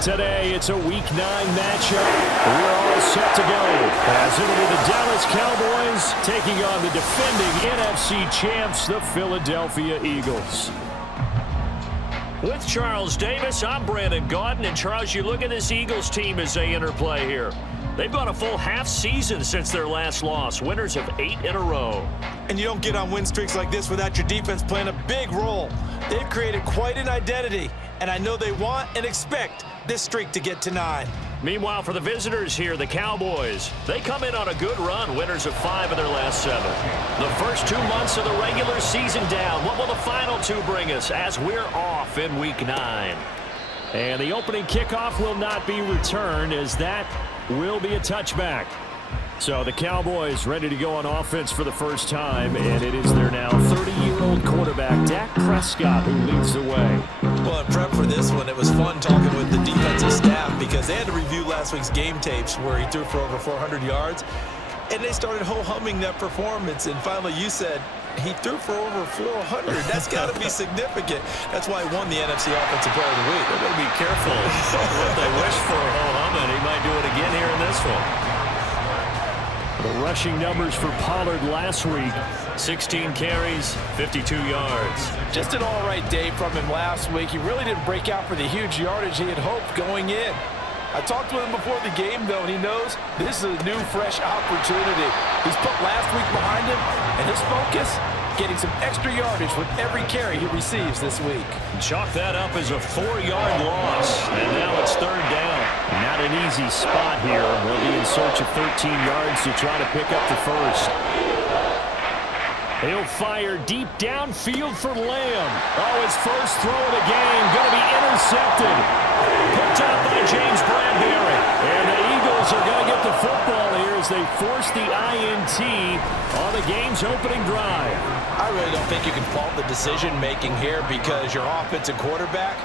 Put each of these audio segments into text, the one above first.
Today, it's a Week 9 matchup. We're all set to go as it'll be the Dallas Cowboys taking on the defending NFC champs, the Philadelphia Eagles. With Charles Davis, I'm Brandon Gaudin. And Charles, you look at this Eagles team as they interplay here. They've gone a full half season since their last loss. Winners of 8 in a row. And you don't get on win streaks like this without your defense playing a big role. They've created quite an identity, and I know they want and expect this streak to get to 9. Meanwhile, for the visitors here, the Cowboys, they come in on a good run, winners of 5 of their last 7. The first 2 months of the regular season down. What will the final 2 bring us as we're off in Week 9? And the opening kickoff will not be returned, as that will be a touchback. So the Cowboys ready to go on offense for the first time, and it is their now 30-year-old quarterback, Dak Prescott, who leads the way. Well, in prep for this one, it was fun talking with the defensive staff because they had to review last week's game tapes where he threw for over 400 yards, and they started ho-humming that performance, and finally you said he threw for over 400. That's got to be significant. That's why he won the NFC Offensive Player of the Week. They're going to be careful what they wish for ho-humming. He might do it again here in this one. The rushing numbers for Pollard last week. 16 carries, 52 yards. Just an all-right day from him last week. He really didn't break out for the huge yardage he had hoped going in. I talked to him before the game, though, and he knows this is a new, fresh opportunity. He's put last week behind him, and his focus, getting some extra yardage with every carry he receives this week. Chalk that up as a 4-yard loss, and now it's 3rd down. Not an easy spot here. They'll be in search of 13 yards to try to pick up the first. He'll fire deep downfield for Lamb. Oh, his first throw of the game going to be intercepted. Picked out by James Bradbury. And the Eagles are going to get the football here as they force the INT on the game's opening drive. I really don't think you can fault the decision-making here because your offensive quarterback,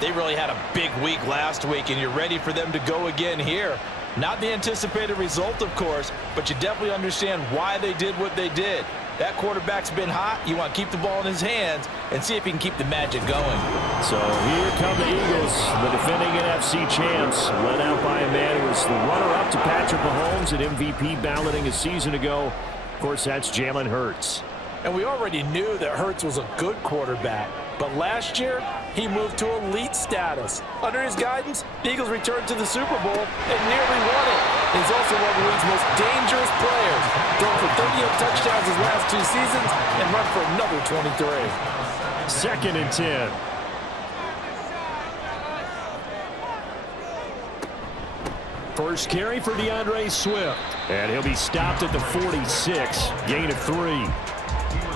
they really had a big week last week, and you're ready for them to go again here. Not the anticipated result, of course, but you definitely understand why they did what they did. That quarterback's been hot. You want to keep the ball in his hands and see if he can keep the magic going. So here come the Eagles, the defending NFC champs, led out by a man who was the runner-up to Patrick Mahomes at MVP balloting a season ago. Of course, that's Jalen Hurts. And we already knew that Hurts was a good quarterback. But last year, he moved to elite status. Under his guidance, the Eagles returned to the Super Bowl and nearly won it. He's also one of the league's most dangerous players, thrown for 38 touchdowns his last 2 seasons and run for another 23. 2nd and 10. First carry for DeAndre Swift. And he'll be stopped at the 46. Gain of 3.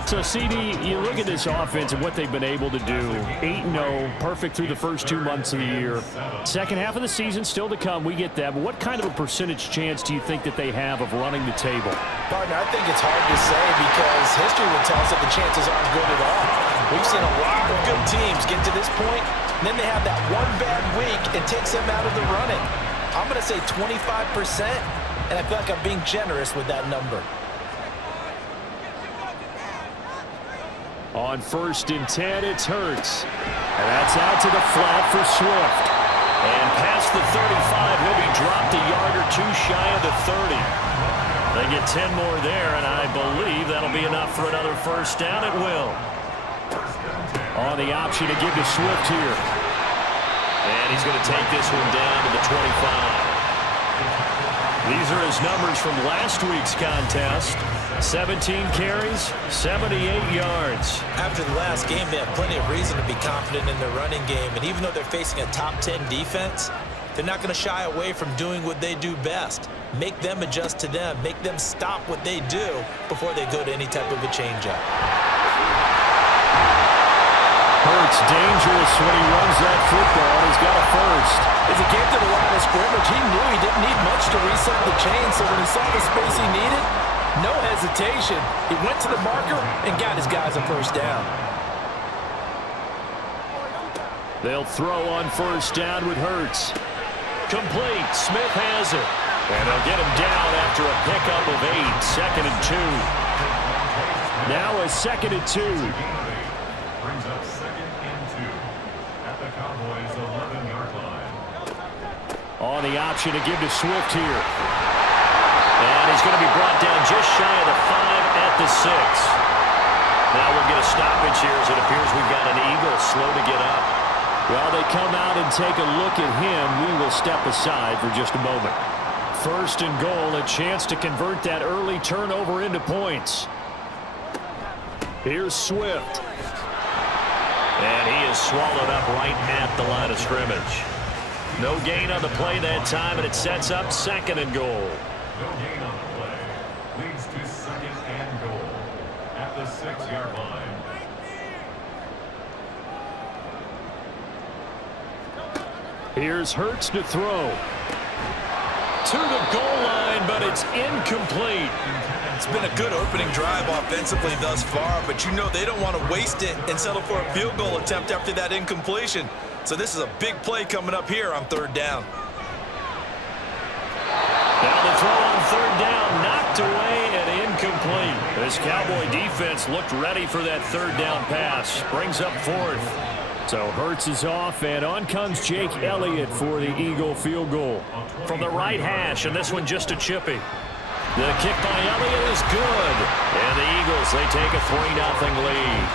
So, CD, you look at this offense and what they've been able to do. 8-0, perfect through the first 2 months of the year. Second half of the season still to come, we get that. But what kind of a percentage chance do you think that they have of running the table? Partner, I think it's hard to say because history would tell us that the chances aren't good at all. We've seen a lot of good teams get to this point, and then they have that one bad week and takes them out of the running. I'm going to say 25%, and I feel like I'm being generous with that number. On 1st and 10, it's Hurts. And that's out to the flat for Swift. And past the 35, he'll be dropped a yard or 2 shy of the 30. They get 10 more there, and I believe that'll be enough for another first down. It will. On the option to give to Swift here. And he's going to take this one down to the 25. These are his numbers from last week's contest. 17 carries, 78 yards. After the last game, they have plenty of reason to be confident in their running game. And even though they're facing a top 10 defense, they're not going to shy away from doing what they do best. Make them adjust to them. Make them stop what they do before they go to any type of a changeup. Hurts dangerous when he runs that football. He's got a first. As he came to the line of scrimmage, he knew he didn't need much to reset the chain. So when he saw the space he needed, no hesitation. He went to the marker and got his guys a first down. They'll throw on 1st down with Hurts. Complete. Smith has it. And they'll get him down after a pickup of 8. 2nd and 2. Now a 2nd and 2. Brings up 2nd and 2 at the Cowboys' 11-yard line. On the option to give to Swift here. And he's going to be brought down just shy of the 5 at the 6. Now we'll get a stoppage here as it appears we've got an Eagle slow to get up. Well, they come out and take a look at him. We will step aside for just a moment. First and goal, a chance to convert that early turnover into points. Here's Swift. And he is swallowed up right at the line of scrimmage. No gain on the play that time, and it sets up second and goal. No gain on the play. Leads to second and goal at the 6-yard line. Here's Hurts to throw. To the goal line, but it's incomplete. It's been a good opening drive offensively thus far, but you know they don't want to waste it and settle for a field goal attempt after that incompletion. So this is a big play coming up here on third down. Now the throw on third down, knocked away and incomplete. This Cowboy defense looked ready for that third down pass. Brings up fourth. So Hurts is off, and on comes Jake Elliott for the Eagle field goal. From the right hash, and this one just a chippy. The kick by Elliott is good. And the Eagles, they take a 3-0 lead.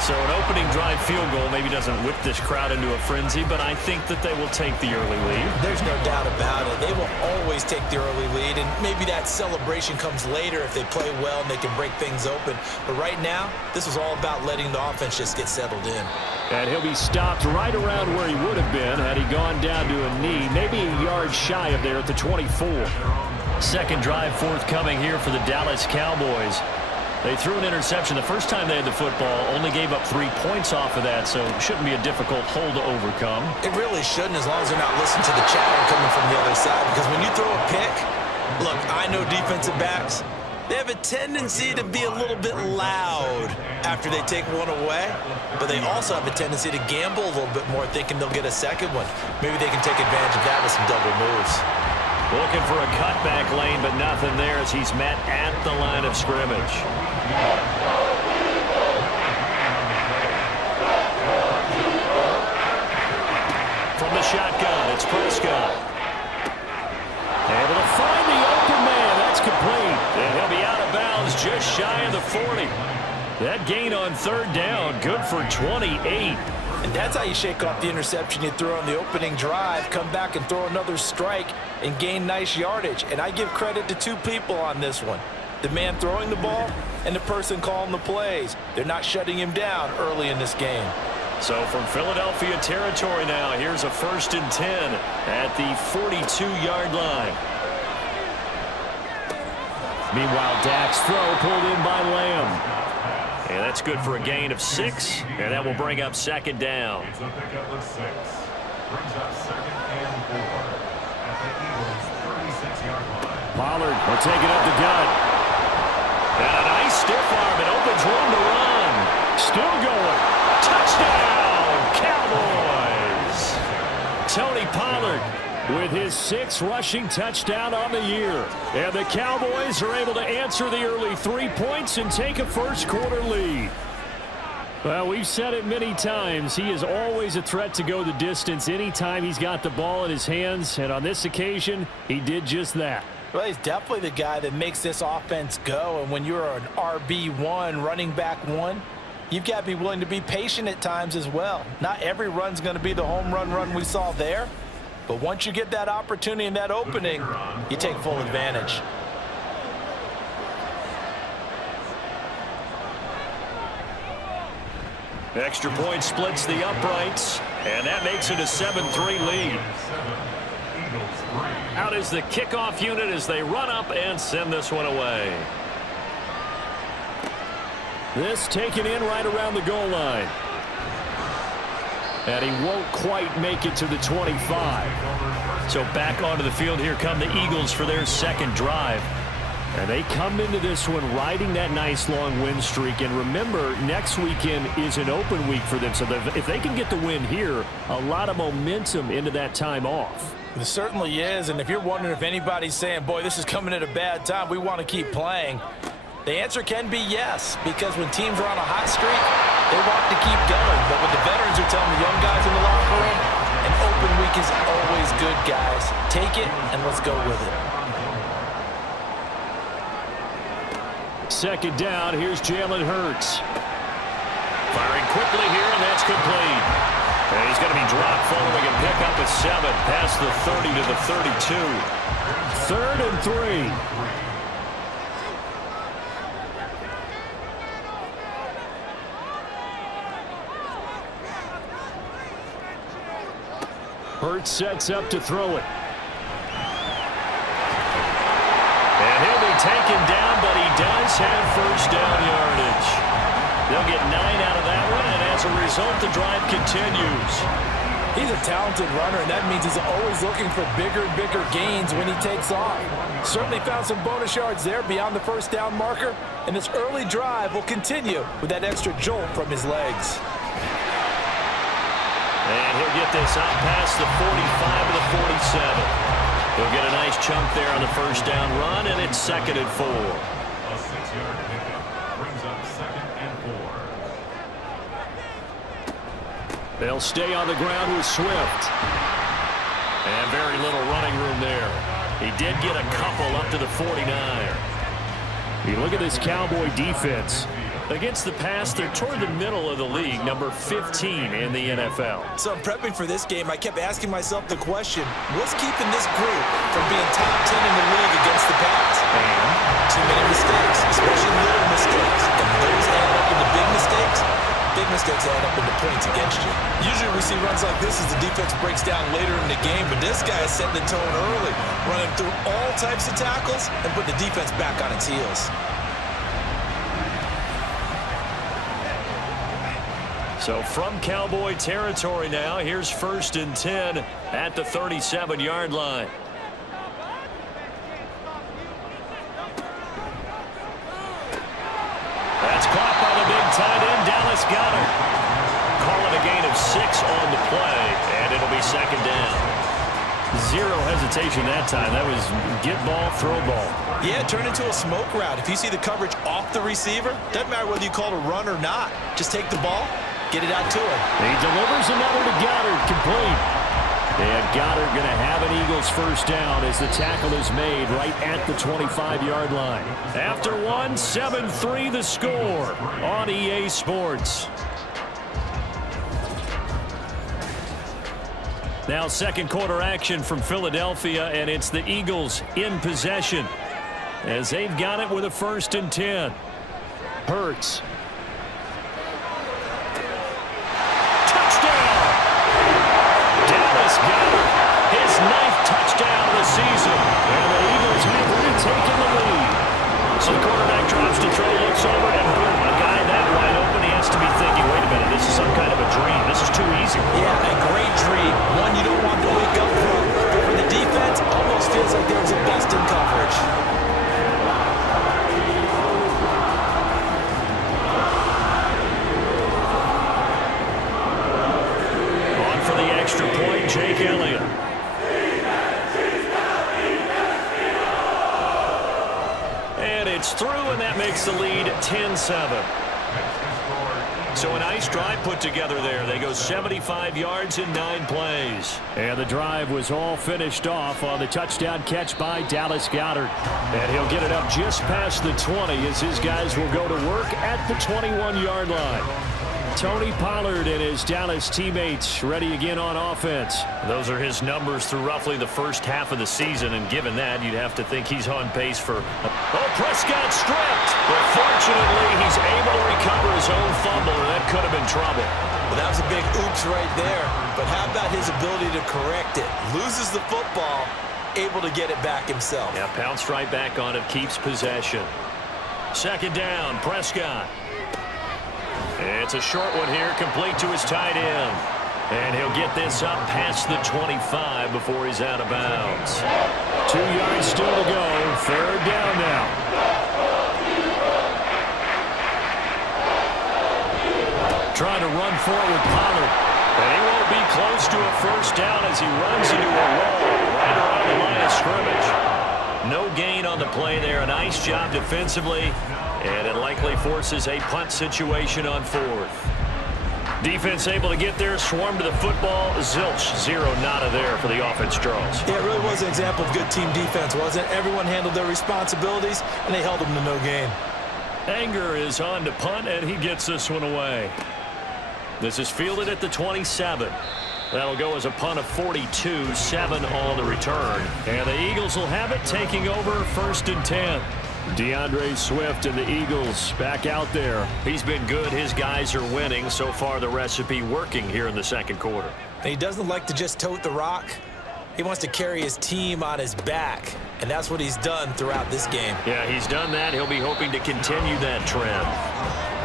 So an opening drive field goal maybe doesn't whip this crowd into a frenzy, but I think that they will take the early lead. There's no doubt about it. They will always take the early lead, and maybe that celebration comes later if they play well and they can break things open. But right now, this is all about letting the offense just get settled in. And he'll be stopped right around where he would have been had he gone down to a knee, maybe a yard shy of there at the 24. Second drive forthcoming here for the Dallas Cowboys. They threw an interception the first time they had the football, only gave up 3 points off of that, so it shouldn't be a difficult hole to overcome. It really shouldn't, as long as they're not listening to the chatter coming from the other side, because when you throw a pick, look, I know defensive backs, they have a tendency to be a little bit loud after they take one away, but they also have a tendency to gamble a little bit more, thinking they'll get a second one. Maybe they can take advantage of that with some double moves. Looking for a cutback lane, but nothing there as he's met at the line of scrimmage. From the shotgun, it's Prescott. Able to find the open man. That's complete. And he'll be out of bounds just shy of the 40. That gain on third down, good for 28. And that's how you shake off the interception you throw on the opening drive, come back and throw another strike and gain nice yardage. And I give credit to two people on this one. The man throwing the ball and the person calling the plays. They're not shutting him down early in this game. So from Philadelphia territory now, here's a 1st and 10 at the 42-yard line. Meanwhile, Dak's throw pulled in by Lamb. And that's good for a gain of 6, and that will bring up 2nd down. It's a pickup of 6. Brings up 2nd and 4 at the Eagles' 36-yard line. Pollard will take it up the gut. And a nice stiff arm. It opens room to run. Still going. Touchdown, Cowboys. Tony Pollard with his 6th rushing touchdown on the year. And the Cowboys are able to answer the early 3 points and take a first-quarter lead. Well, we've said it many times. He is always a threat to go the distance anytime he's got the ball in his hands. And on this occasion, he did just that. Well, he's definitely the guy that makes this offense go. And when you're an RB1, running back 1, you've got to be willing to be patient at times as well. Not every run's going to be the home run we saw there. But once you get that opportunity and that opening, you take full advantage. Extra point splits the uprights, and that makes it a 7-3 lead. Out is the kickoff unit as they run up and send this one away. This taken in right around the goal line. And he won't quite make it to the 25. So back onto the field, here come the Eagles for their 2nd drive. And they come into this one riding that nice long win streak. And remember, next weekend is an open week for them. So if they can get the win here, a lot of momentum into that time off. It certainly is. And if you're wondering if anybody's saying, boy, this is coming at a bad time, we want to keep playing, the answer can be yes. Because when teams are on a hot streak, they want to keep going. But what the veterans are telling the young guys in the locker room, an open week is always always good, guys. Take it and let's go with it. Second down, here's Jalen Hurts. Firing quickly here, and that's complete. And he's going to be dropped following a pickup at 7, past the 30 to the 32. 3rd and 3. Hurts sets up to throw it. And he'll be taken down, but he does have first down yardage. They'll get 9 out of that one, and as a result, the drive continues. He's a talented runner, and that means he's always looking for bigger and bigger gains when he takes off. Certainly found some bonus yards there beyond the first down marker, and this early drive will continue with that extra jolt from his legs. And he'll get this up past the 45 to the 47. He'll get a nice chunk there on the first down run, and it's 2nd and 4. A 6-yard pickup brings up 2nd and 4. They'll stay on the ground with Swift. And very little running room there. He did get a couple up to the 49. You look at this Cowboy defense. Against the pass, they're toward the middle of the league, number 15 in the NFL. So I'm prepping for this game. I kept asking myself the question, what's keeping this group from being top 10 in the league against the pass? And too many mistakes, especially little mistakes. And those add up into big mistakes. Big mistakes add up into points against you. Usually we see runs like this as the defense breaks down later in the game, but this guy is setting the tone early, running through all types of tackles and putting the defense back on its heels. So from Cowboy territory now, here's 1st and 10 at the 37-yard line. That's caught by the big tight end, Dallas Goedert. Call it a gain of 6 on the play, and it'll be 2nd down. Zero hesitation that time. That was get ball, throw ball. Yeah, turn into a smoke route. If you see the coverage off the receiver, doesn't matter whether you call it a run or not. Just take the ball, get it out to him. He delivers another to Goddard, complete. And Goddard going to have an Eagles first down as the tackle is made right at the 25-yard line. After one, 7-3 the score on EA Sports. Now 2nd quarter action from Philadelphia, and it's the Eagles in possession as they've got it with a 1st and 10. Hurts. His 9th touchdown of the season. And the Eagles have retaken the lead. So the quarterback drops to throw, looks over, and boom, a guy that wide open, he has to be thinking, wait a minute, this is some kind of a dream. This is too easy. Yeah, a great dream. One you don't want to wake up from. But for the defense, almost feels like there was a bust in coverage. Extra point, Jake Elliott. And it's through, and that makes the lead 10-7. So a nice drive put together there. They go 75 yards in 9 plays. And the drive was all finished off on the touchdown catch by Dallas Goedert. And he'll get it up just past the 20 as his guys will go to work at the 21-yard line. Tony Pollard and his Dallas teammates ready again on offense. Those are his numbers through roughly the first half of the season, and given that, you'd have to think he's on pace for... Oh, Prescott stripped! But fortunately, he's able to recover his own fumble, and that could have been trouble. Well, that was a big oops right there. But how about his ability to correct it? Loses the football, able to get it back himself. Yeah, pounced right back on it, keeps possession. 2nd down, Prescott. It's a short one here, complete to his tight end. And he'll get this up past the 25 before he's out of bounds. 2 yards still to go. 3rd down now. Trying to run forward with Pollard. And he won't be close to a first down as he runs into a wall right around the line of scrimmage. No gain on the play there. A nice job defensively. And it likely forces a punt situation on 4th. Defense able to get there, swarm to the football. Zilch, zero, nada there for the offense draws. Yeah, it really was an example of good team defense, wasn't it? Everyone handled their responsibilities, and they held them to no gain. Anger is on to punt, and he gets this one away. This is fielded at the 27. That'll go as a punt of 42, 7 on the return. And the Eagles will have it, taking over 1st and 10. DeAndre Swift and the Eagles back out there. He's been good. His guys are winning. So far, the recipe working here in the second quarter. And he doesn't like to just tote the rock. He wants to carry his team on his back, and that's what he's done throughout this game. Yeah, he's done that. He'll be hoping to continue that trend.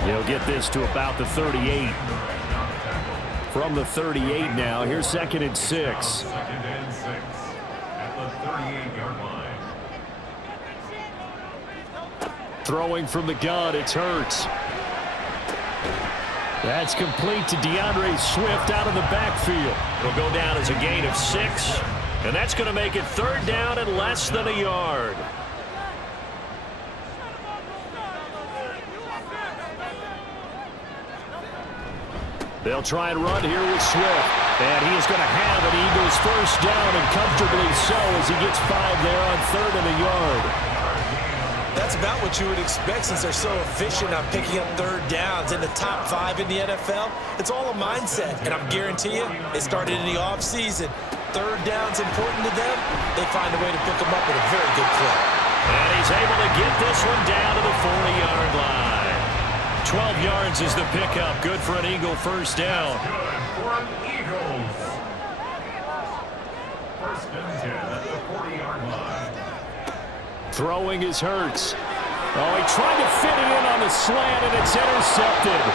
He'll get this to about the 38. From the 38 now, here's 2nd and 6. 2nd and 6 at the 38-yard line. Throwing from the gun, it's Hurts. That's complete to DeAndre Swift out of the backfield. It'll go down as a gain of 6, and that's going to make it 3rd down and less than a yard. They'll try and run here with Swift. And he is going to have an Eagles 1st down, and comfortably so, as he gets 5 there on 3rd and a yard. That's about what you would expect since they're so efficient on picking up 3rd downs in the top 5 in the NFL. It's all a mindset, and I'm guarantee you, it started in the offseason. 3rd down's important to them. They find a way to pick them up at a very good clip. And he's able to get this one down to the 40-yard line. 12 yards is the pickup. Good for an Eagle 1st down. Good for an Eagles. 1st and 10 at the 40-yard line. Throwing is Hurts. Oh, he tried to fit it in on the slant, and it's intercepted.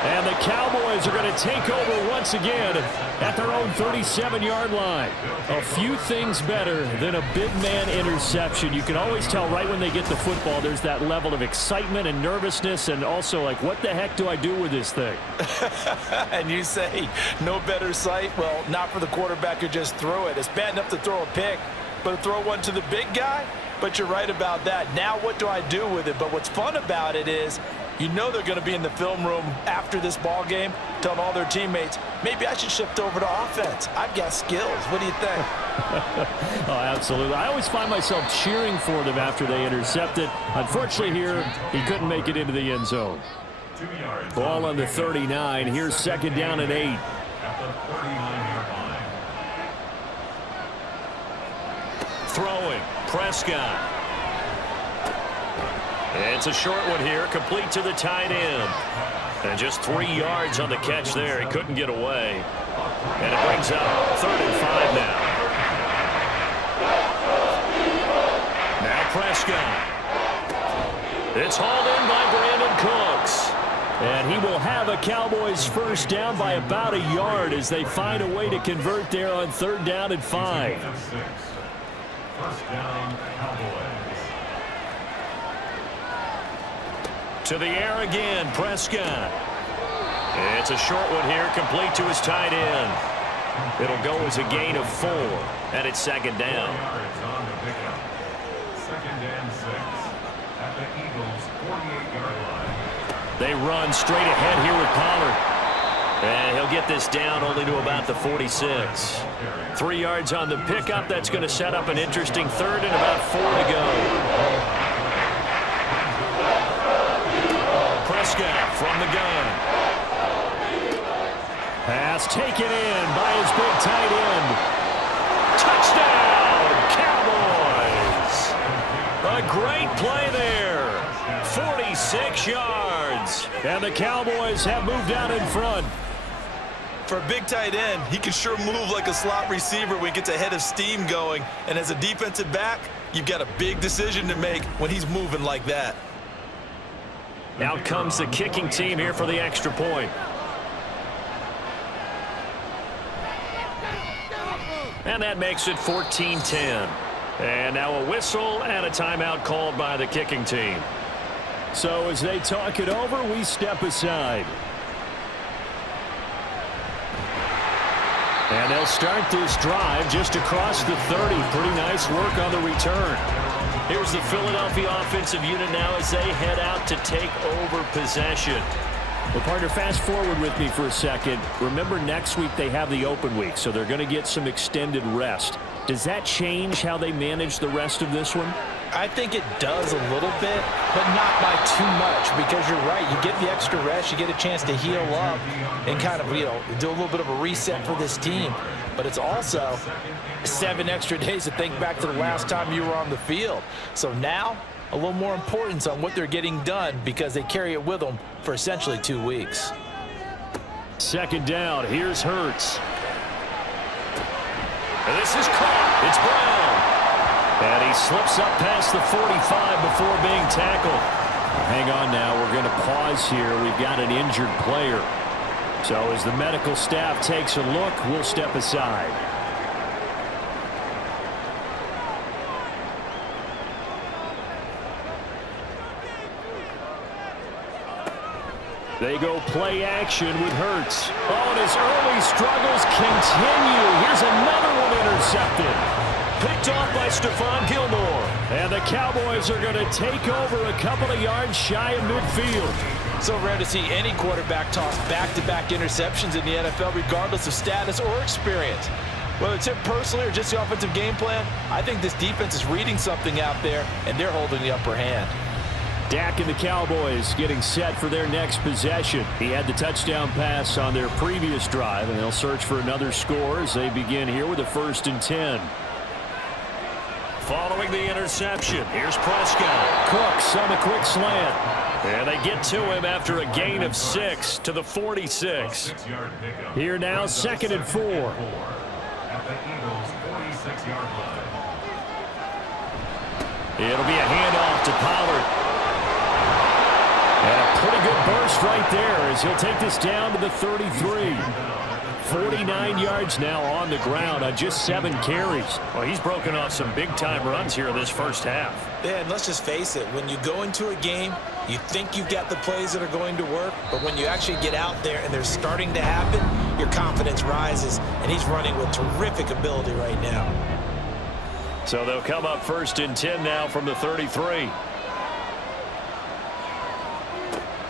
And the Cowboys are going to take over once again at their own 37-yard line. A few things better than a big man interception. You can always tell right when they get the football, there's that level of excitement and nervousness, and also like, what the heck do I do with this thing? And you say, no better sight? Well, not for the quarterback who just threw it. It's bad enough to throw a pick, but to throw one to the big guy? But you're right about that. Now what do I do with it? But what's fun about it is, you know they're going to be in the film room after this ball game telling all their teammates, maybe I should shift over to offense. I've got skills. What do you think? Oh, absolutely. I always find myself cheering for them after they intercept it. Unfortunately here, he couldn't make it into the end zone. 2 yards. Ball on the 39. Here's 2nd down and 8. At the 39-yard line. Throwing, Prescott. It's a short one here, complete to the tight end. And just 3 yards on the catch there. He couldn't get away. And it brings up 3rd and 5 now. Now Prescott. It's hauled in by Brandon Cooks. And he will have a Cowboys 1st down by about a yard as they find a way to convert there on 3rd down and 5. 1st down, Cowboys. To the air again, Prescott. It's a short one here, complete to his tight end. It'll go as a gain of 4, and it's 2nd down. 4 yards on the pickup. 2nd and 6 at the Eagles' 48-yard line. They run straight ahead here with Pollard. And he'll get this down only to about the 46. 3 yards on the pickup. That's going to set up an interesting 3rd and about 4 to go. Prescott from the gun. Pass taken in by his big tight end. Touchdown, Cowboys. A great play there. 46 yards. And the Cowboys have moved out in front. For a big tight end, he can sure move like a slot receiver when he gets a head of steam going. And as a defensive back, you've got a big decision to make when he's moving like that. Out comes the kicking team here for the extra point. And that makes it 14-10. And now a whistle and a timeout called by the kicking team. So as they talk it over, we step aside. And they'll start this drive just across the 30. Pretty nice work on the return. Here's the Philadelphia offensive unit now as they head out to take over possession. Well, partner, fast forward with me for a second. Remember, next week they have the open week, so they're going to get some extended rest. Does that change how they manage the rest of this one? I think it does a little bit, but not by too much, because you're right. You get the extra rest, you get a chance to heal up and kind of, do a little bit of a reset for this team. But it's also 7 extra days to think back to the last time you were on the field. So now, a little more importance on what they're getting done because they carry it with them for essentially 2 weeks. Second down, here's Hurts. And this is caught. It's Brown. And he slips up past the 45 before being tackled. Hang on now, we're going to pause here. We've got an injured player. So as the medical staff takes a look, we'll step aside. They go play action with Hurts. Oh, and his early struggles continue. Here's another one intercepted. Picked off by Stephon Gilmore. And the Cowboys are going to take over a couple of yards shy of midfield. So rare to see any quarterback toss back-to-back interceptions in the NFL, regardless of status or experience. Whether it's him personally or just the offensive game plan, I think this defense is reading something out there, and they're holding the upper hand. Dak and the Cowboys getting set for their next possession. He had the touchdown pass on their previous drive, and they'll search for another score as they begin here with a 1st and 10. Following the interception, here's Prescott. Cooks on a quick slant. And they get to him after a gain of 6 to the 46. Here now, 2nd and 4. At the Eagles' 46-yard line. It'll be a handoff to Pollard. And a pretty good burst right there as he'll take this down to the 33. 49 yards now on the ground on just 7 carries. Well, he's broken off some big-time runs here in this first half. Yeah, and let's just face it. When you go into a game, you think you've got the plays that are going to work, but when you actually get out there and they're starting to happen, your confidence rises, and he's running with terrific ability right now. So they'll come up 1st and 10 now from the 33.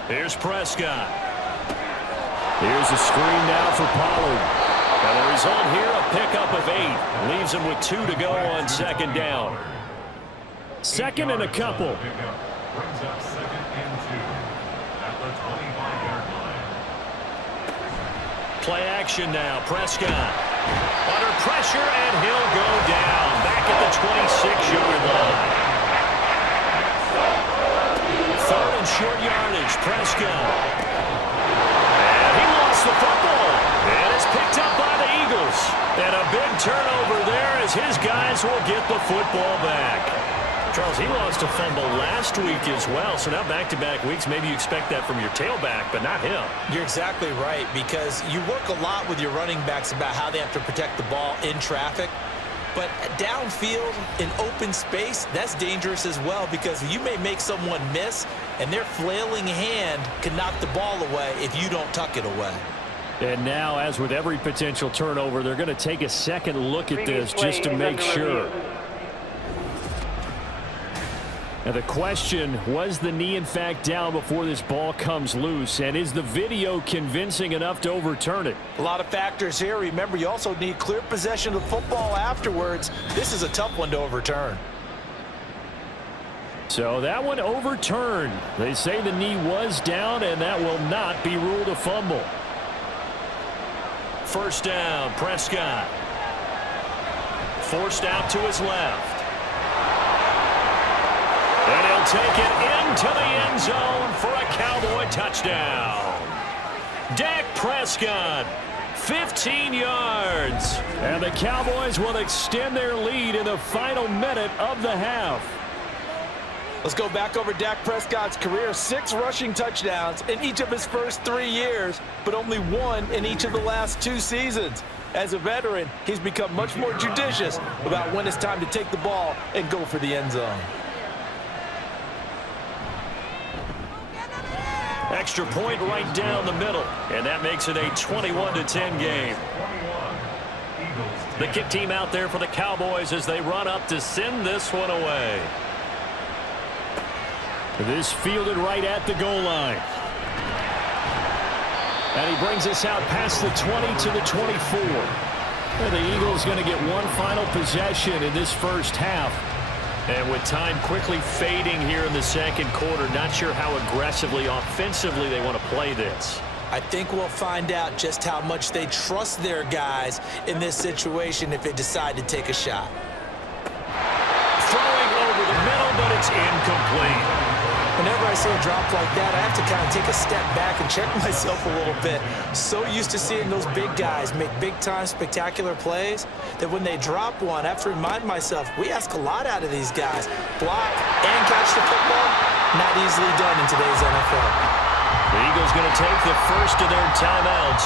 Here's Prescott. Here's a screen now for Pollard. And the result here, a pickup of 8. Leaves him with 2 to go on 2nd down. 2nd and a couple. Brings up 2nd and 2 at the 25-yard line. Play action now. Prescott under pressure, and he'll go down back at the 26-yard line. 3rd and short yardage. Prescott. The football, and it's picked up by the Eagles. And a big turnover there as his guys will get the football back. Charles, he lost a fumble last week as well, so now back-to-back weeks, maybe you expect that from your tailback, but not him. You're exactly right, because you work a lot with your running backs about how they have to protect the ball in traffic. But downfield, in open space, that's dangerous as well, because you may make someone miss, and their flailing hand can knock the ball away if you don't tuck it away. And now, as with every potential turnover, they're going to take a second look at this just to make sure. Now the question, was the knee in fact down before this ball comes loose? And is the video convincing enough to overturn it? A lot of factors here. Remember, you also need clear possession of football afterwards. This is a tough one to overturn. So that one overturned. They say the knee was down, and that will not be ruled a fumble. 1st down, Prescott. Forced out to his left. And he'll take it into the end zone for a Cowboy touchdown. Dak Prescott, 15 yards. And the Cowboys will extend their lead in the final minute of the half. Let's go back over Dak Prescott's career. 6 rushing touchdowns in each of his first 3 years, but only 1 in each of the last 2 seasons. As a veteran, he's become much more judicious about when it's time to take the ball and go for the end zone. Extra point right down the middle, and that makes it a 21-10 game. The kick team out there for the Cowboys as they run up to send this one away. This fielded right at the goal line. And he brings us out past the 20 to the 24. And the Eagles going to get one final possession in this first half. And with time quickly fading here in the second quarter, not sure how aggressively, offensively they want to play this. I think we'll find out just how much they trust their guys in this situation if they decide to take a shot. Throwing over the middle, but it's incomplete. Whenever I see a drop like that, I have to kind of take a step back and check myself a little bit. So used to seeing those big guys make big-time spectacular plays that when they drop one, I have to remind myself, we ask a lot out of these guys. Block and catch the football, not easily done in today's NFL. The Eagles going to take the first of their timeouts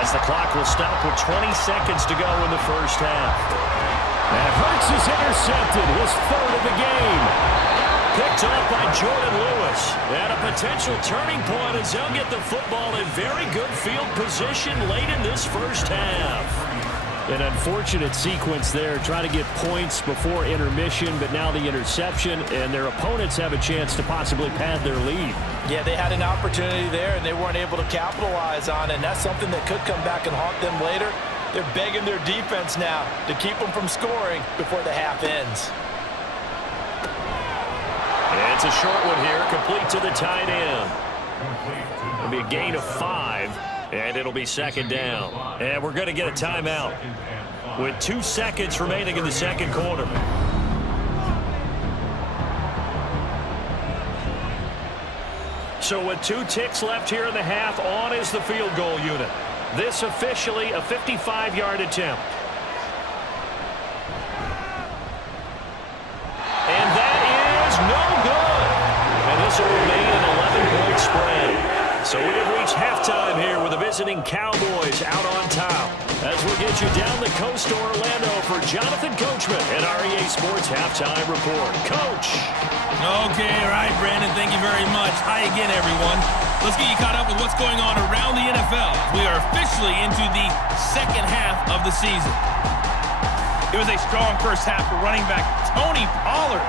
as the clock will stop with 20 seconds to go in the first half. And Hurts is intercepted, his third of the game. Picked off by Jordan Lewis. And a potential turning point as they'll get the football in very good field position late in this first half. An unfortunate sequence there, trying to get points before intermission, but now the interception, and their opponents have a chance to possibly pad their lead. Yeah, they had an opportunity there, and they weren't able to capitalize on it, and that's something that could come back and haunt them later. They're begging their defense now to keep them from scoring before the half ends. And it's a short one here, complete to the tight end. It'll be a gain of 5. And it'll be second down. And we're going to get a timeout with 2 seconds remaining in the second quarter. So with 2 ticks left here in the half, on is the field goal unit. This officially a 55-yard attempt. And that is no good. And this will remain an 11-point spread. So we have reached halftime here with the visiting Cowboys out on top. As we'll get you down the coast to Orlando for Jonathan Coachman at REA Sports Halftime Report. Coach. Okay, all right, Brandon, thank you very much. Hi again, everyone. Let's get you caught up with what's going on around the NFL. We are officially into the second half of the season. It was a strong first half for running back Tony Pollard.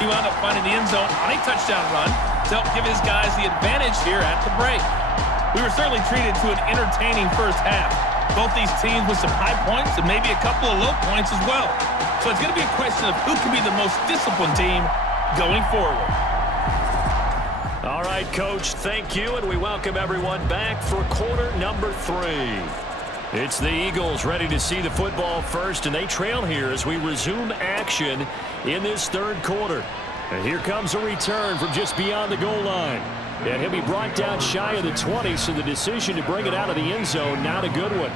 He wound up finding the end zone on a touchdown run to help give his guys the advantage here at the break. We were certainly treated to an entertaining first half. Both these teams with some high points and maybe a couple of low points as well. So it's going to be a question of who can be the most disciplined team going forward. All right, Coach, thank you, and we welcome everyone back for quarter number 3. It's the Eagles ready to see the football first, and they trail here as we resume action in this third quarter. And here comes a return from just beyond the goal line. And he'll be brought down shy of the 20, so the decision to bring it out of the end zone, not a good one.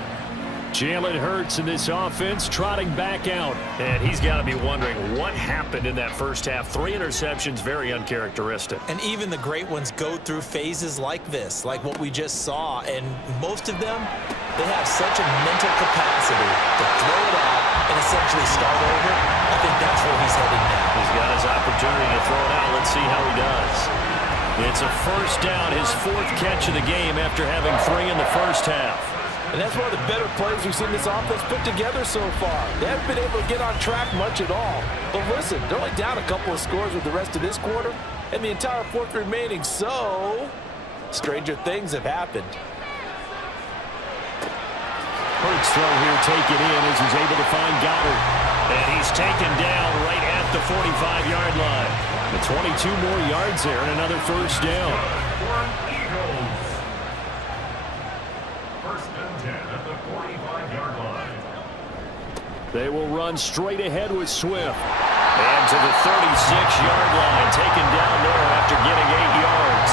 Jalen Hurts in this offense trotting back out. And he's got to be wondering what happened in that first half. 3 interceptions, very uncharacteristic. And even the great ones go through phases like this, like what we just saw. And most of them, they have such a mental capacity to throw it out and essentially start over. I think that's where he's heading now. He's got his opportunity to throw it out. Let's see how he does. It's a first down, his 4th catch of the game after having 3 in the first half. And that's one of the better plays we've seen this offense put together so far. They haven't been able to get on track much at all. But listen, they're only down a couple of scores with the rest of this quarter and the entire 4th remaining, so stranger things have happened. Hurts throw here taken in as he's able to find Goddard. And he's taken down right at the 45-yard line. The 22 more yards there and another first down. First and 10 at the 45-yard line. They will run straight ahead with Swift. And to the 36-yard line, taken down there after getting 8 yards.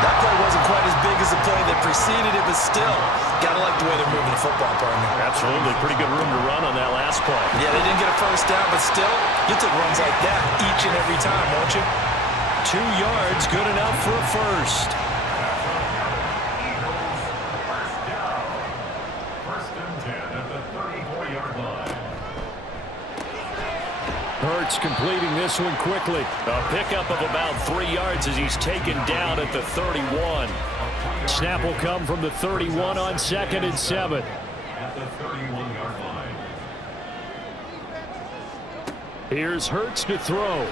That play wasn't quite as big as the play that preceded it, but still, gotta like the way they're moving the football, partner. Absolutely, pretty good room to run on that last play. Yeah, they didn't get a first down, but still, you'll take runs like that each and every time, won't you? 2 yards, good enough for a first. Eagles, first down. First and 10 at the 34-yard line. Hurts completing this one quickly. A pickup of about 3 yards as he's taken down at the 31. Snap will come from the 31 on 2nd and 7. At the 31-yard line. Here's Hurts to throw.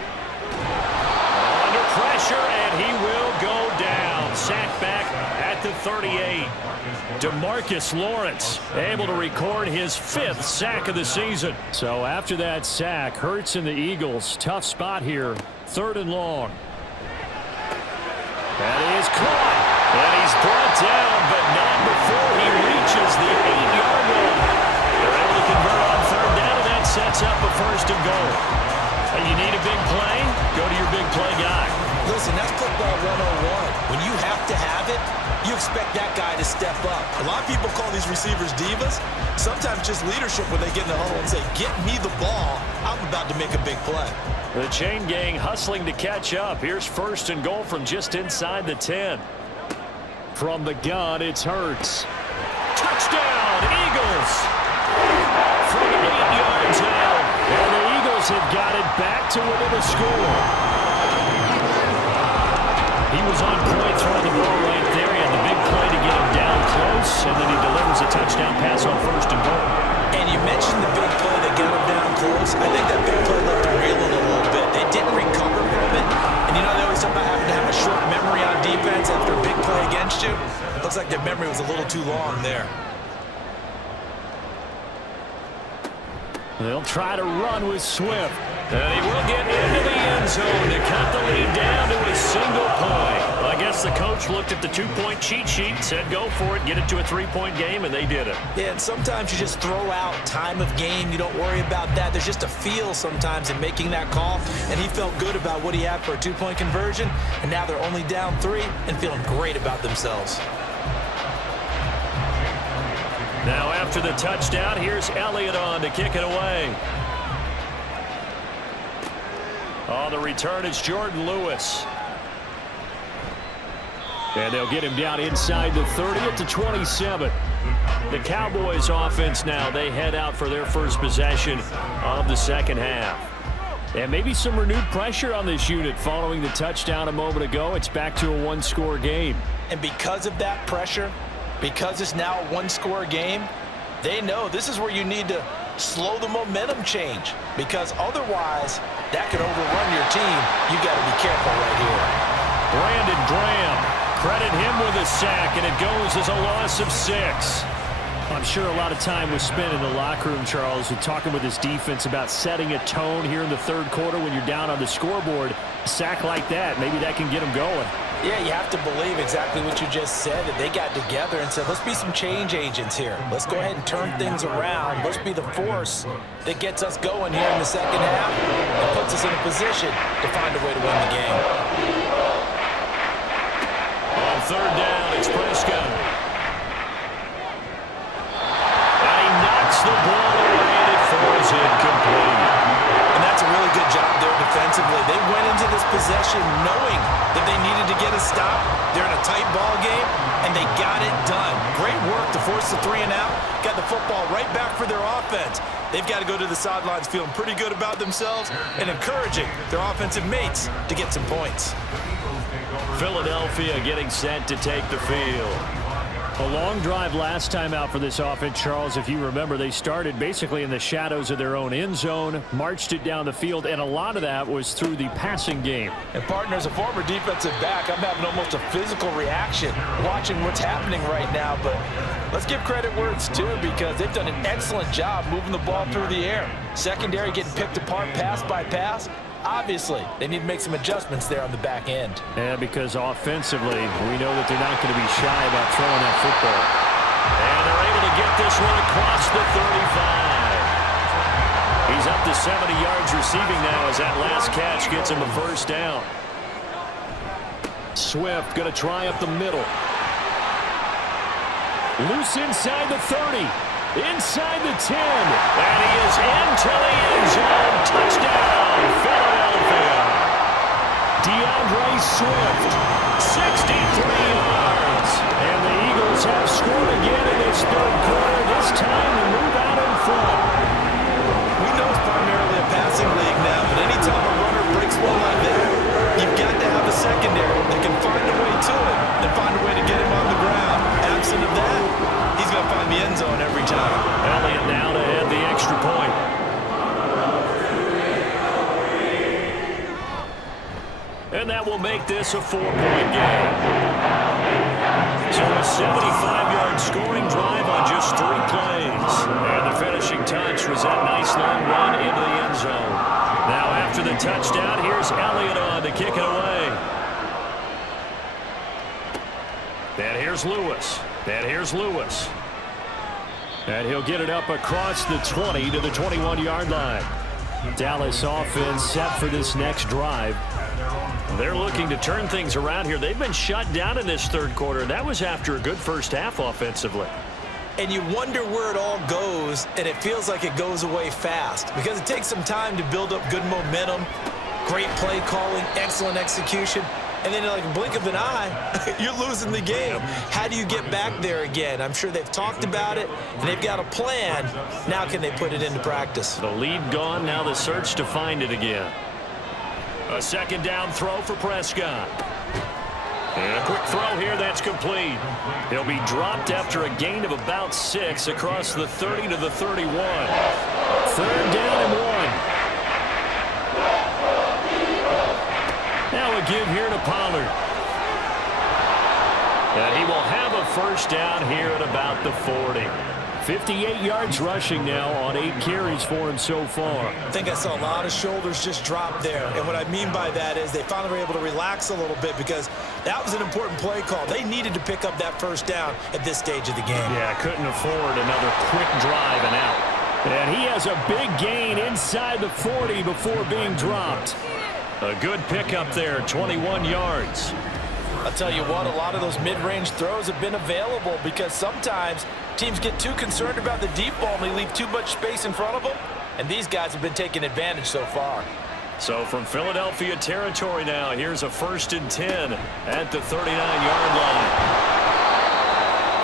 Under pressure, and he will go down. Sacked back at at the 38. DeMarcus Lawrence able to record his 5th sack of the season. So after that sack, Hurts and the Eagles, tough spot here, 3rd and long. That is caught. And he's brought down, but not before he reaches the 8-yard line. They're able to convert on 3rd down, and that sets up a 1st and goal. And you need a big play? Go to your big play guy. Listen, that's football 101. When you have to have it, you expect that guy to step up. A lot of people call these receivers divas. Sometimes just leadership when they get in the huddle and say, get me the ball. I'm about to make a big play. The chain gang hustling to catch up. Here's 1st and goal from just inside the 10. From the gun, it's Hurts. Touchdown, Eagles! From 8 yards out. And the Eagles have got it back to within a score. He was on point throwing the ball right there. He had the big play to get him down close, and then he delivers a touchdown pass on 1st and goal. And you mentioned the big play that got him down close. I think that big play left him reeling a little bit. They didn't recover from it. And you know, they always talk about having to have a short memory on defense after a big play against you. Looks like their memory was a little too long there. They'll try to run with Swift. And he will get into the end zone to cut the lead down to a single point. Well, I guess the coach looked at the 2-point cheat sheet, said go for it, get it to a 3-point game, and they did it. Yeah, and sometimes you just throw out time of game. You don't worry about that. There's just a feel sometimes in making that call, and he felt good about what he had for a 2-point conversion, and now they're only down 3 and feeling great about themselves. Now after the touchdown, here's Elliott on to kick it away. On the return, it's Jordan Lewis. And they'll get him down inside the 30 at the 27. The Cowboys offense now, they head out for their first possession of the second half. And maybe some renewed pressure on this unit following the touchdown a moment ago. It's back to a 1-score game. And because of that pressure, because it's now a 1-score game, they know this is where you need to slow the momentum change, because otherwise that could overrun your team. You got to be careful right here. Brandon Graham, credit him with a sack, and it goes as a loss of 6. I'm sure a lot of time was spent in the locker room, Charles, with talking with his defense about setting a tone here in the 3rd quarter when you're down on the scoreboard. A sack like that, maybe that can get them going. Yeah, you have to believe exactly what you just said, that they got together and said, let's be some change agents here. Let's go ahead and turn things around. Let's be the force that gets us going here in the second half and puts us in a position to find a way to win the game. On 3rd down, it's Prescott. And he knocks the ball away and it falls incomplete. And that's a really good job there defensively. They went into this possession knowing that they needed to get a stop. They're in a tight ball game, and they got it done. Great work to force the 3 and out. Got the football right back for their offense. They've got to go to the sidelines feeling pretty good about themselves and encouraging their offensive mates to get some points. Philadelphia getting set to take the field. A long drive last time out for this offense, Charles. If you remember, they started basically in the shadows of their own end zone, marched it down the field, and a lot of that was through the passing game. And partner, as a former defensive back, I'm having almost a physical reaction watching what's happening right now. But let's give credit where it's due, because they've done an excellent job moving the ball through the air. Secondary getting picked apart pass by pass. Obviously, they need to make some adjustments there on the back end. Yeah, because offensively, we know that they're not going to be shy about throwing that football. And they're able to get this one across the 35. He's up to 70 yards receiving now as that last catch gets him a 1st down. Swift going to try up the middle. Loose inside the 30. Inside the 10. And he is into the end zone. Touchdown, Philadelphia. DeAndre Swift, 63 yards. And the Eagles have scored again in this 3rd quarter. This time to move out in front. We know it's primarily a passing league now, but anytime a runner breaks one like that, you've got to have a secondary that can find a way to it and find a way to get him on the ground. Absent of that, he's going to find the end zone every time. Elliott now to add the extra point. And that will make this a 4-point game. So a 75-yard scoring drive on just 3 plays. And the finishing touch was that nice long run into the end zone. Now after the touchdown, here's Elliott on to kick it away. And here's Lewis. And here's Lewis. And he'll get it up across the 20 to the 21-yard line. Dallas offense set for this next drive. They're looking to turn things around here. They've been shut down in this third quarter. That was after a good first half offensively. And you wonder where it all goes, and it feels like it goes away fast because it takes some time to build up good momentum, great play calling, excellent execution, and then in like a blink of an eye, you're losing the game. How do you get back there again? I'm sure they've talked about it, and they've got a plan. Now can they put it into practice? The lead gone, now the search to find it again. A second down throw for Prescott. And a quick throw here, that's complete. He'll be dropped after a gain of about 6 across the 30 to the 31. Third down and 1. Now a give here to Pollard. And he will have a first down here at about the 40. 58 yards rushing now on 8 carries for him so far. I think I saw a lot of shoulders just drop there. And what I mean by that is they finally were able to relax a little bit because that was an important play call. They needed to pick up that first down at this stage of the game. Yeah, couldn't afford another quick drive and out. And he has a big gain inside the 40 before being dropped. A good pickup there, 21 yards. I'll tell you what, a lot of those mid-range throws have been available because sometimes teams get too concerned about the deep ball and they leave too much space in front of them, and these guys have been taking advantage so far. So from Philadelphia territory now, here's a 1st and 10 at the 39-yard line.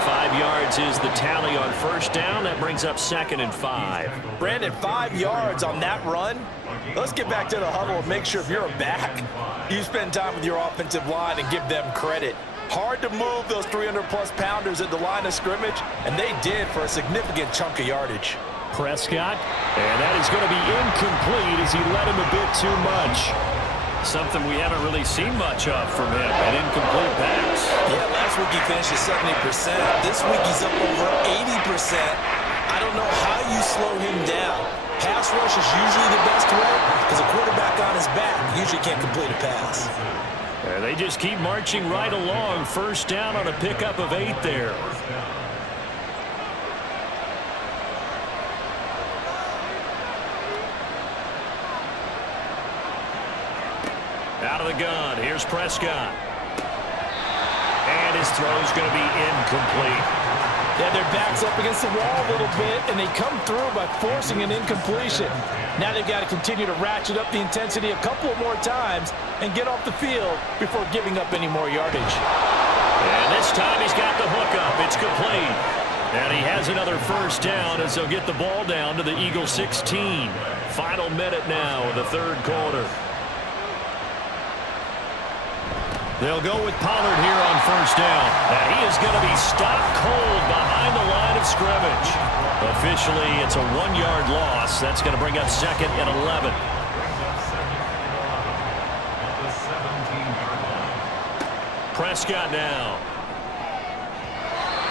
5 yards is the tally on first down. That brings up 2nd and 5. Brandon, 5 yards on that run. Let's get back to the huddle and make sure if you're a back, you spend time with your offensive line and give them credit. Hard to move those 300-plus pounders at the line of scrimmage, and they did for a significant chunk of yardage. Prescott, and that is going to be incomplete as he led him a bit too much. Something we haven't really seen much of from him, an incomplete pass. Yeah, last week he finished at 70%. This week he's up over 80%. I don't know how you slow him down. Pass rush is usually the best way because a quarterback on his back usually can't complete a pass. And they just keep marching right along. First down on a pickup of 8 there. Out of the gun, here's Prescott. And his throw's going to be incomplete. Yeah, their back's up against the wall a little bit, and they come through by forcing an incompletion. Now they've got to continue to ratchet up the intensity a couple more times and get off the field before giving up any more yardage. And this time he's got the hook up. It's complete. And he has another first down as they'll get the ball down to the Eagles 16. Final minute now of the third quarter. They'll go with Pollard here on first down. And he is going to be stopped cold behind the line of scrimmage. Officially, it's a 1-yard loss. That's going to bring up 2nd and 11. Prescott now.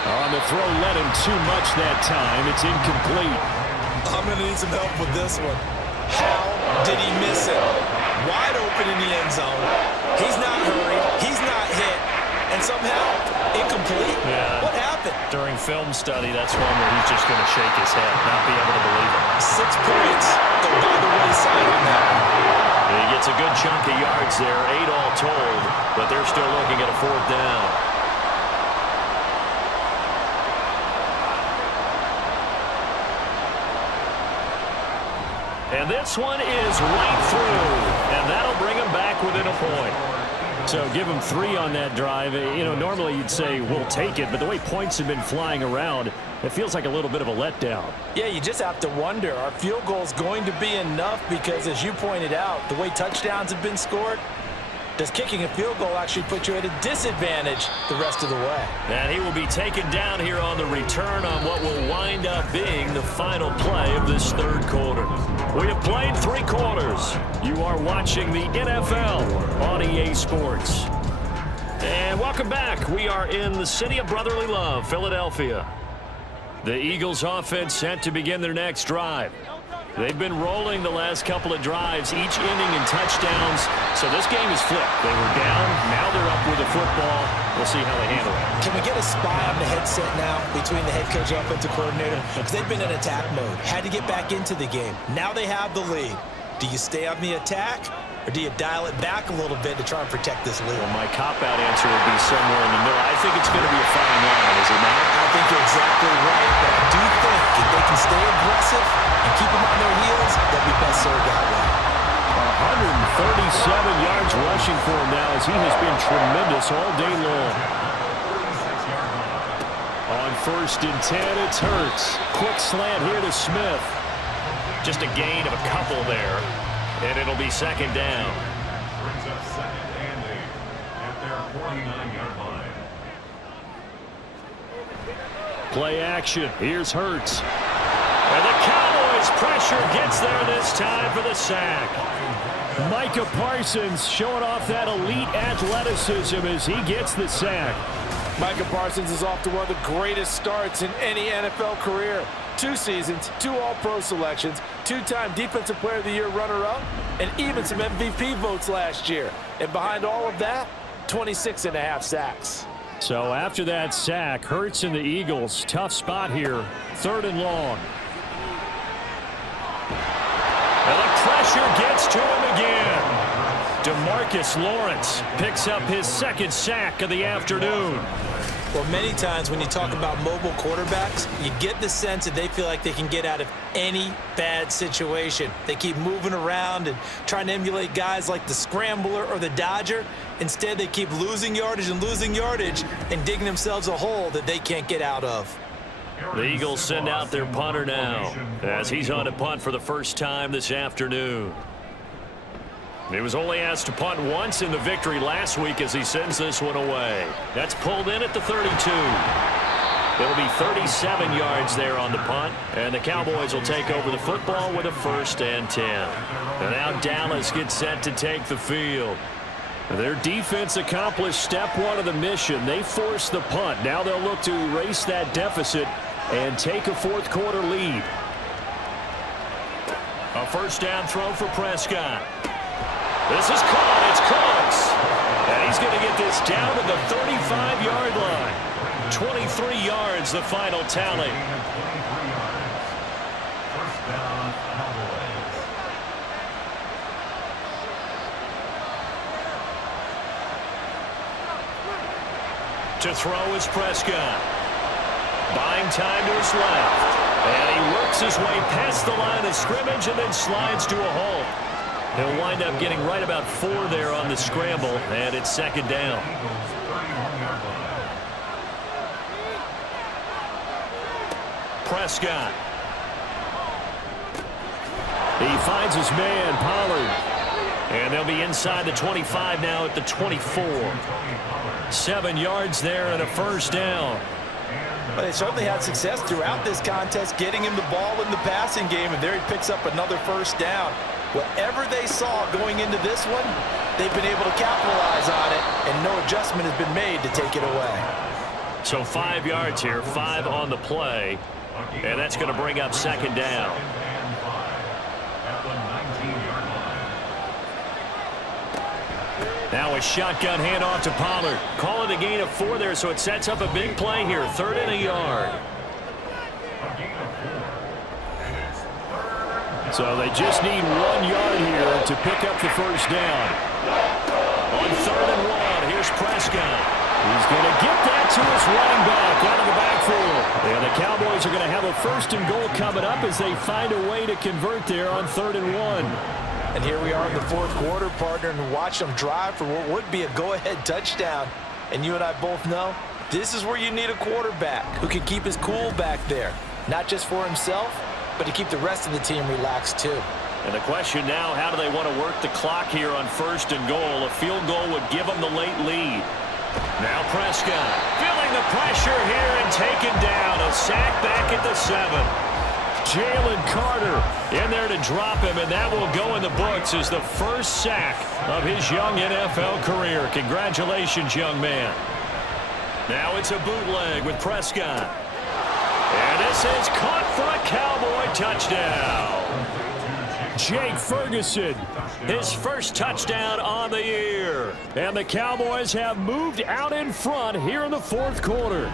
On the throw, led him too much that time. It's incomplete. I'm going to need some help with this one. How did he miss it? Wide open in the end zone. He's not hurried. He's not hit. And somehow, incomplete? Yeah. What happened? During film study, that's one where he's just going to shake his head, not be able to believe it. 6 points go by the wayside on that one. He gets a good chunk of yards there, 8 all told, but they're still looking at a 4th down. And this one is right through, and that'll bring him back within a point. So give him 3 on that drive. You know, normally you'd say we'll take it, but the way points have been flying around, it feels like a little bit of a letdown. Yeah, you just have to wonder, are field goals going to be enough? Because as you pointed out, the way touchdowns have been scored, does kicking a field goal actually put you at a disadvantage the rest of the way? And he will be taken down here on the return on what will wind up being the final play of this third quarter. We have played 3 quarters. You are watching the NFL on EA Sports. And welcome back. We are in the city of brotherly love, Philadelphia. The Eagles offense set to begin their next drive. They've been rolling the last couple of drives, each inning in touchdowns. So this game is flipped. They were down. Now they're up with the football. We'll see how they handle it. Can we get a spy on the headset now between the head coach and offensive coordinator? Because they've been in attack mode. Had to get back into the game. Now they have the lead. Do you stay on the attack? Or do you dial it back a little bit to try and protect this lead? Well, my cop-out answer would be somewhere in the middle. I think it's going to be a fine line, is it not? I think you're exactly right, but I do think if they can stay aggressive and keep them on their heels, they'll be best served that way. 137 yards rushing for him now as he has been tremendous all day long. On 1st and 10, it's Hurts. Quick slant here to Smith. Just a gain of a couple there. And it'll be 2nd down. Brings up 2nd and 8 at their 49-yard line. Play action. Here's Hurts. And the Cowboys pressure gets there this time for the sack. Micah Parsons showing off that elite athleticism as he gets the sack. Micah Parsons is off to one of the greatest starts in any NFL career. 2 seasons, 2 All-Pro selections, 2-time Defensive Player of the Year runner-up, and even some MVP votes last year. And behind all of that, 26.5 sacks. So after that sack, Hurts and the Eagles, tough spot here. 3rd and long. And the pressure gets to him again. DeMarcus Lawrence picks up his 2nd sack of the afternoon. Well, many times when you talk about mobile quarterbacks, you get the sense that they feel like they can get out of any bad situation. They keep moving around and trying to emulate guys like the Scrambler or the Dodger. Instead, they keep losing yardage and digging themselves a hole that they can't get out of. The Eagles send out their punter now as he's on a punt for the first time this afternoon. He was only asked to punt once in the victory last week as he sends this one away. That's pulled in at the 32. It'll be 37 yards there on the punt, and the Cowboys will take over the football with a 1st and 10. And now Dallas gets set to take the field. Their defense accomplished step 1 of the mission. They forced the punt. Now they'll look to erase that deficit and take a 4th quarter lead. A 1st down throw for Prescott. This is caught. It's Cooks. And he's going to get this down to the 35-yard line. 23 yards, the final tally. 23 yards. 1st down, Cowboys. To throw is Prescott. Buying time to his left. And he works his way past the line of scrimmage and then slides to a halt. He'll wind up getting right about 4 there on the scramble, and it's 2nd down. Prescott. He finds his man, Pollard. And they'll be inside the 25 now at the 24. 7 yards there and a 1st down. But they certainly had success throughout this contest, getting him the ball in the passing game, and there he picks up another 1st down. Whatever they saw going into this one, they've been able to capitalize on it, and no adjustment has been made to take it away. So 5 yards here, 5 on the play, and that's going to bring up 2nd down. Now a shotgun handoff to Pollard. Call it a gain of 4 there, so it sets up a big play here. 3rd and a yard. So they just need 1 yard here to pick up the 1st down. On 3rd and 1, here's Prescott. He's going to get that to his running back out of the backfield. And the Cowboys are going to have a 1st and goal coming up as they find a way to convert there on 3rd and 1. And here we are in the 4th quarter, partner, and watch them drive for what would be a go-ahead touchdown. And you and I both know this is where you need a quarterback who can keep his cool back there, not just for himself, but to keep the rest of the team relaxed too. And the question now, how do they want to work the clock here on 1st and goal? A field goal would give them the late lead. Now Prescott feeling the pressure here and taken down. A sack back at the 7. Jalen Carter in there to drop him, and that will go in the books as the first sack of his young NFL career. Congratulations, young man. Now it's a bootleg with Prescott. And this is caught for a Cowboy touchdown. Jake Ferguson, his first touchdown on the year. And the Cowboys have moved out in front here in the fourth quarter.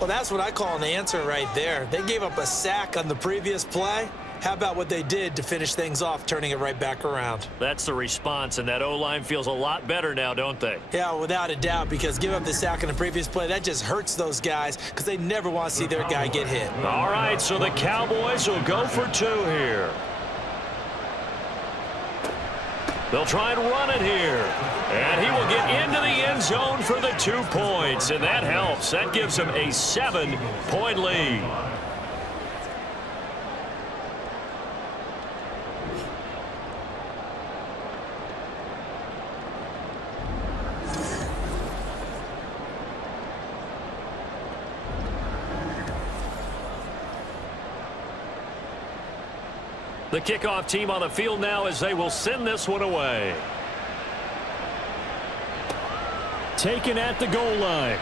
Well, that's what I call an answer right there. They gave up a sack on the previous play. How about what they did to finish things off, turning it right back around? That's the response, and that O-line feels a lot better now, don't they? Yeah, without a doubt, because give up the sack on the previous play, that just hurts those guys because they never want to see their guy get hit. All right, so the Cowboys will go for two here. They'll try and run it here. And he will get into the end zone for the 2 points, and that helps. That gives him a 7-point lead. The kickoff team on the field now as they will send this one away. Taken at the goal line.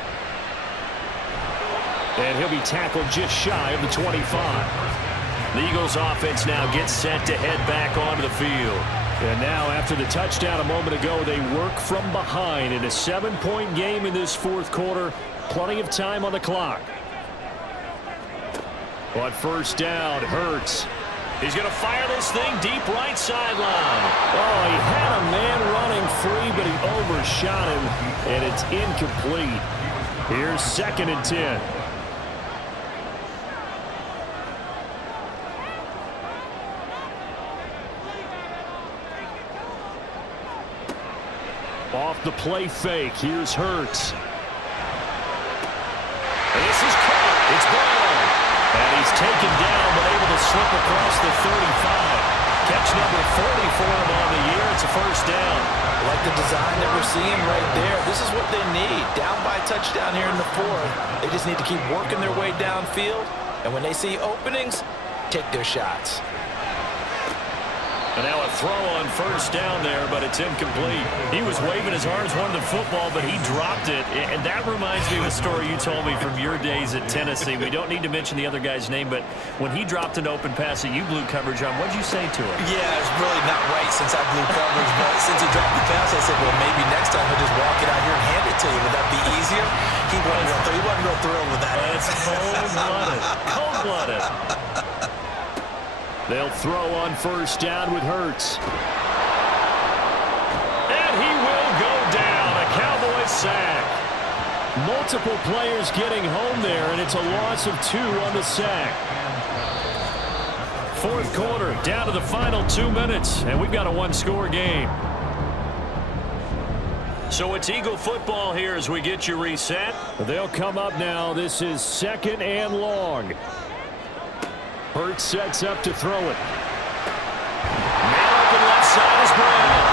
And he'll be tackled just shy of the 25. The Eagles offense now gets set to head back onto the field. And now after the touchdown a moment ago, they work from behind in a 7-point game in this fourth quarter. Plenty of time on the clock. But first down, Hurts. He's going to fire this thing deep right sideline. Oh, he had a man running free, but he overshot him, and it's incomplete. Here's 2nd and 10. Off the play fake, here's Hurts. And this is caught. It's Brown. And he's taken down, but able to slip across the 35. Catch number 40 for him on the year. It's a first down. I like the design that we're seeing right there. This is what they need. Down by a touchdown here in the fourth. They just need to keep working their way downfield. And when they see openings, take their shots. And now a throw on first down there, but it's incomplete. He was waving his arms, wanted the football, but he dropped it. And that reminds me of a story you told me from your days at Tennessee. We don't need to mention the other guy's name, but when he dropped an open pass that you blew coverage on, what'd you say to him? Yeah, it's really not right since I blew coverage, but since he dropped the pass, I said, well, maybe next time he'll just walk it out here and hand it to you. Would that be easier? He wasn't real thrilled with that. It's cold-blooded. Cold-blooded. They'll throw on first down with Hurts. And he will go down. A Cowboys sack. Multiple players getting home there, and it's a loss of 2 on the sack. Fourth quarter, down to the final 2 minutes, and we've got a 1-score game. So it's Eagle football here as we get you reset. They'll come up now. This is 2nd and long. Hurts sets up to throw it. Man open left side is Brown.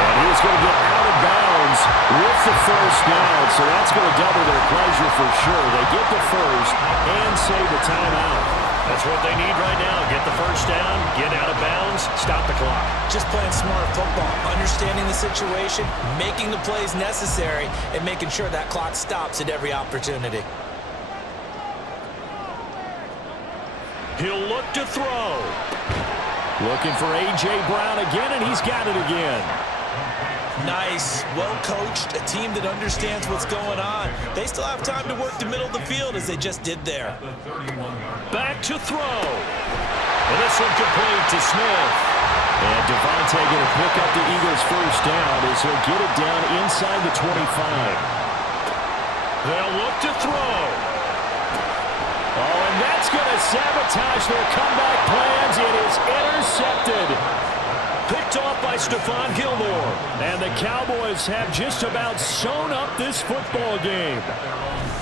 And he's going to get out of bounds with the first down, so that's going to double their pleasure for sure. They get the first and save the timeout. That's what they need right now. Get the first down, get out of bounds, stop the clock. Just playing smart football, understanding the situation, making the plays necessary, and making sure that clock stops at every opportunity. He'll look to throw. Looking for A.J. Brown again, and he's got it again. Nice, well-coached, a team that understands what's going on. They still have time to work the middle of the field as they just did there. Back to throw. And this one complete to Smith. And Devontae going to pick up the Eagles' first down as he'll get it down inside the 25. They'll look to throw. Oh, and that's going to sabotage their comeback plans. It is intercepted. Picked off by Stephon Gilmore. And the Cowboys have just about sewn up this football game.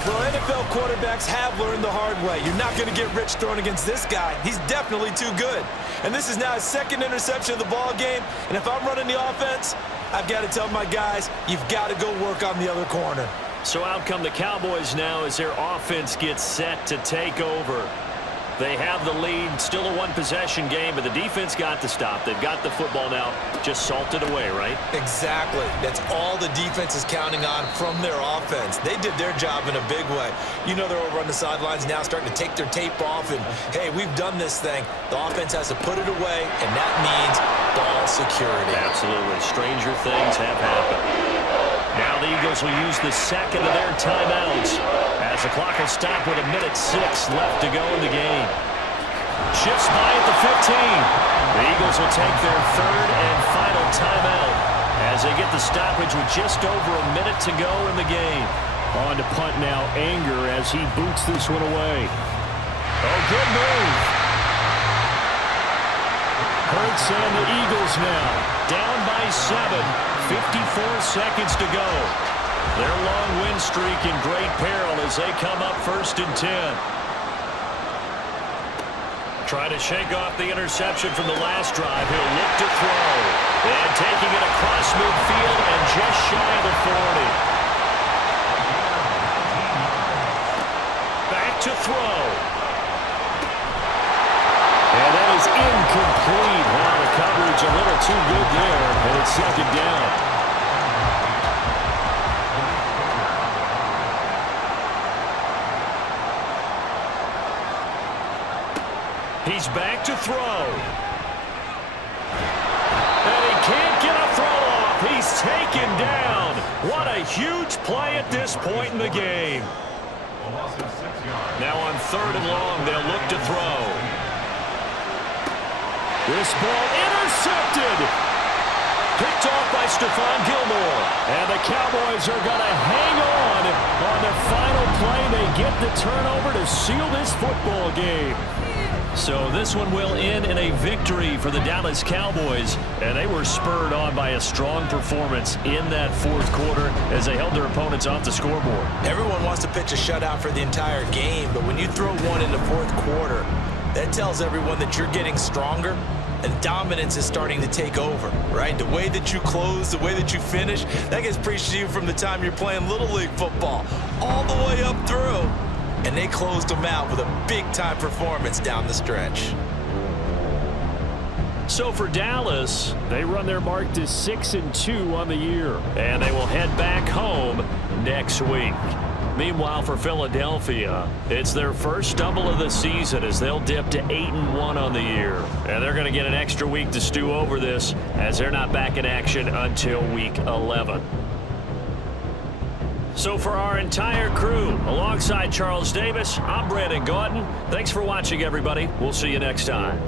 Well, NFL quarterbacks have learned the hard way. You're not going to get rich throwing against this guy. He's definitely too good. And this is now his 2nd interception of the ball game. And if I'm running the offense, I've got to tell my guys, you've got to go work on the other So out come the Cowboys now as their offense gets set to take over. They have the lead, still a one-possession game, but the defense got the stop. They've got the football now, just salted away, right? Exactly. That's all the defense is counting on from their offense. They did their job in a big way. You know they're over on the sidelines now starting to take their tape off, and, hey, we've done this thing. The offense has to put it away, and that means ball security. Absolutely. Stranger things have happened. Now the Eagles will use the second of their timeouts as the clock will stop with 1:06 left to go in the game. Shifts by at the 15. The Eagles will take their third and final timeout as they get the stoppage with just over a minute to go in the game. On to punt now, Anger as he boots this one away. Oh, good move. Hurts and the Eagles now down by 7. 54 seconds to go. Their long win streak in great peril as they come up 1st and 10. Try to shake off the interception from the last drive. He'll look to throw. And taking it across midfield and just shy of the 40. Back to throw. And that is incomplete. Wow, the coverage a little too good there, and it's 2nd down. He's back to throw. And he can't get a throw off. He's taken down. What a huge play at this point in the game. Now on 3rd and long, they'll look to throw. This ball intercepted. Picked off by Stephon Gilmore. And the Cowboys are going to hang on the final play. They get the turnover to seal this football game. So this one will end in a victory for the Dallas Cowboys. And they were spurred on by a strong performance in that 4th quarter as they held their opponents off the scoreboard. Everyone wants to pitch a shutout for the entire game, but when you throw one in the 4th quarter, that tells everyone that you're getting stronger and dominance is starting to take over, right? The way that you close, the way that you finish, that gets preached to you from the time you're playing Little League football all the way up through. And they closed them out with a big-time performance down the stretch. So for Dallas, They run their mark to 6-2 on the year. and they will head back home next week. Meanwhile, for Philadelphia, it's their first stumble of the season as they'll dip to 8-1 on the year. And they're going to get an extra week to stew over this as they're not back in action until week 11. So for our entire crew, alongside Charles Davis, I'm Brandon Gautin. Thanks for watching, everybody. We'll see you next time.